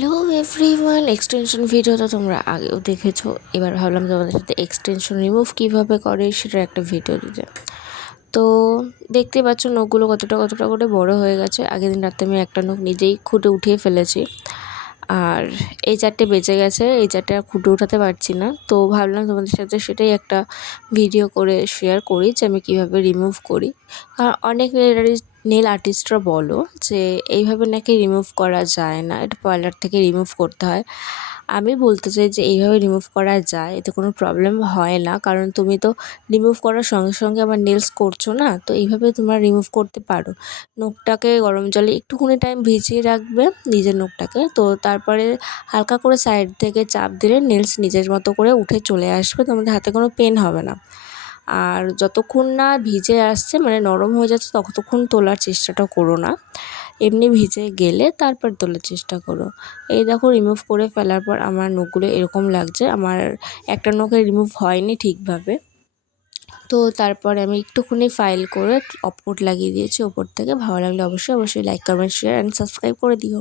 Hello everyone, extension video তো তোমরা আগেও দেখেছো। এবার ভাবলাম তোমাদের সাথে এক্সটেনশন রিমুভ কীভাবে করে সেটার একটা ভিডিও দিতে। তো দেখতে পাচ্ছ নখগুলো কতটা করে বড় হয়ে গেছে। আগের দিন রাতে আমি একটা নখ নিজেই খুঁটে উঠিয়ে ফেলেছি, আর এই চারটে বেঁচে গেছে। এই চারটে আর খুঁটে উঠাতে পারছি না, তো ভাবলাম তোমাদের সাথে সেটাই একটা ভিডিও করে শেয়ার করি যে আমি কীভাবে রিমুভ করি। আর অনেক নেল আর্টিস্টরা বলো যে এইভাবে নাকি রিমুভ করা যায় না, এটা পার্লার থেকে রিমুভ করতে হয়। আমি বলতে চাই যে এইভাবে রিমুভ করা যায়, এতে কোনো প্রবলেম হয় না, কারণ তুমি তো রিমুভ করার সঙ্গে সঙ্গে আবার নেলস করছো না। তো এইভাবে তোমরা রিমুভ করতে পারো। নখটাকে গরম জলে একটুখানি টাইম ভিজিয়ে রাখবে নিজের নখটাকে, তো তারপরে হালকা করে সাইড থেকে চাপ দিলে নেলস নিজের মতো করে উঠে চলে আসবে, তোমাদের হাতে কোনো পেন হবে না। আর যতক্ষণ না ভিজে আসছে, মানে নরম হয়ে যাচ্ছে, ততক্ষণ তোলার চেষ্টাটা করো না। এমনি ভিজে গেলে তারপর তোলার চেষ্টা করো। এই দেখো রিমুভ করে ফেলার পর আমার নখগুলো এরকম লাগছে। আমার একটা নখে রিমুভ হয়নি ঠিকভাবে। তো তারপরে আমি একটুখানি ফাইল করে অপর লাগিয়ে দিয়েছি ওপর থেকে। ভালো লাগলে অবশ্যই like, comment, share and subscribe করে দিও।